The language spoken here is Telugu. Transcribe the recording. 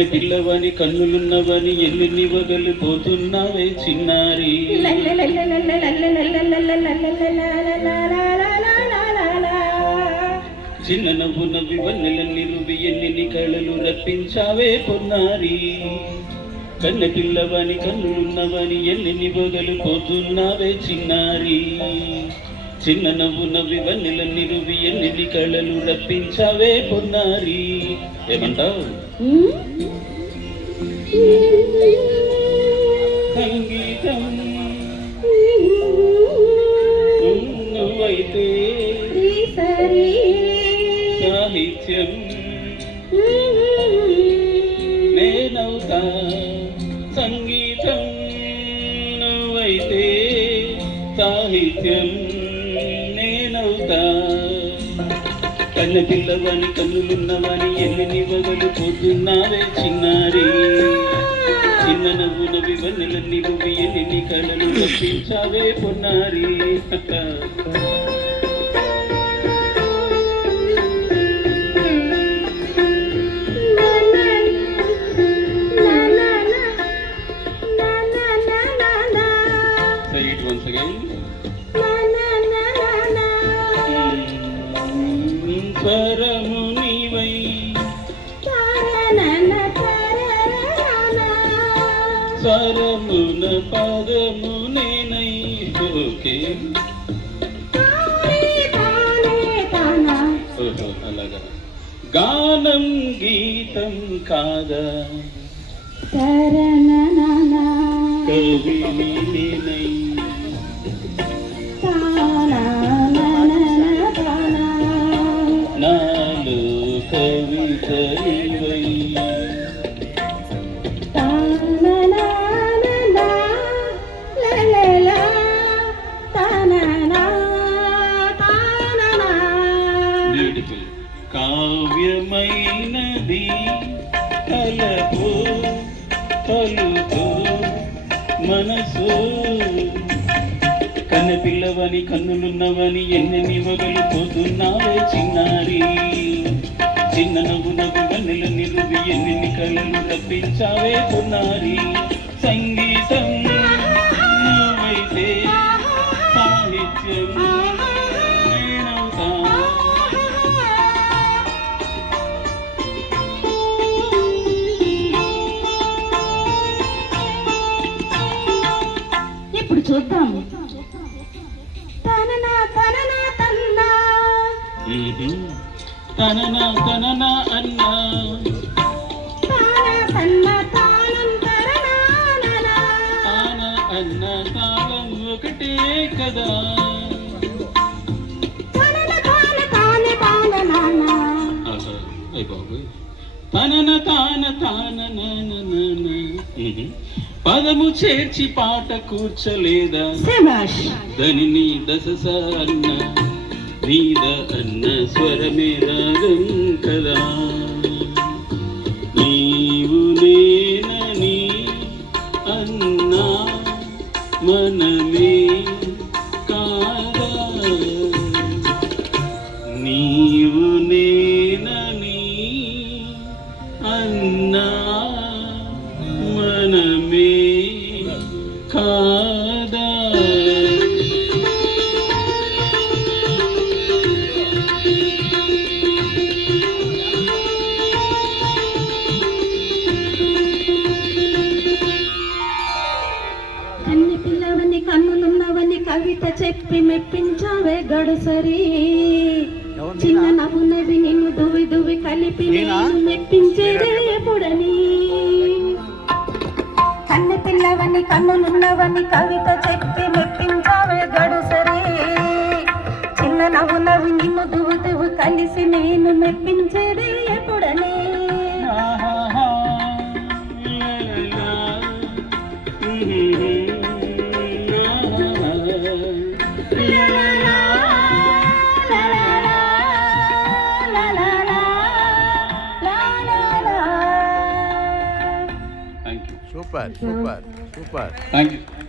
కన్నె పిల్లవని కన్నులున్నవని ఎల్లుని వగలిపోతున్నావే చిన్నారి. చిన్న నవ్వు నవ్వి వన్నెలన్నీ రువి ఎన్ని కళలు రప్పించావే పొన్నారి. కన్నె పిల్లవని కన్నులున్నవని ఎల్లుని వగలిపోతున్నావే చిన్నారి. చిన్న నవ్వు నవ్వి వన్నెలన్నీ రువి ఎన్ని కళలు రప్పించావే పొన్నారి. ఏమంటావు? సంగీతం నువ్వైతే సాహిత్యం నేనవుతా. సంగీతం నువ్వైతే సాహిత్యం నేనవుతా. కన్నె పిల్లవని కన్నులున్నవని ఎల్లుని వగలిపోతున్నావే చిన్నారి. చిన్న నవ్వు నవ్వి వన్నెలన్నీ నువ్వు ఎన్ని కళలు రప్పించావే పొన్నారి. స్వరము నీవై స్వరమున పదము నేనై. ఓకే అలాగా. గానం గీతం కాదా కవి నేనై. నాలో కవిత నీవై. బ్యూటిఫుల్. కావ్యమైనది కలపు పలుకు మనసు. కన్నె పిల్లవని కన్నులున్నవని ఎన్నెన్ని వగలిపోతున్నావే చిన్నారి. చిన్న నవ్వు నవ్వు వన్నెల నిరువి ఎన్ని కళలు రప్పించావే పొన్నారి. సంగీతం నువ్వైతే సాహిత్యం నేనవుతా. ఇప్పుడు చూద్దాం. తననా తననా అన్నా తాన అన్న తాళం ఒకటే కదా. తనన తాన తాన పదము చేర్చి పాట కూర్చలేదా. దని దశ అన్న నీద అన్న స్వరమే రాగం కదా. నీవు నేనని అన్నా మనమే కాదా. నీవు నేనని అన్నా మనమే కాదా. కన్నులున్నవని కవిత చెప్పి మెప్పించావే గడుసరి. చిన్న నవ్వు నవ్వి నిన్ను దువి దువి కలిపి నేను మెప్పించేదే ఎప్పుడని. కన్నె పిల్లవని కన్నులున్నవని కవిత చెప్పి మెప్పించావే గడుసరి. చిన్న నవ్వు నవ్వి నిన్ను దువి దువి కలిసి నేను మెప్పించేదే ఎప్పుడని. Super. Thank you.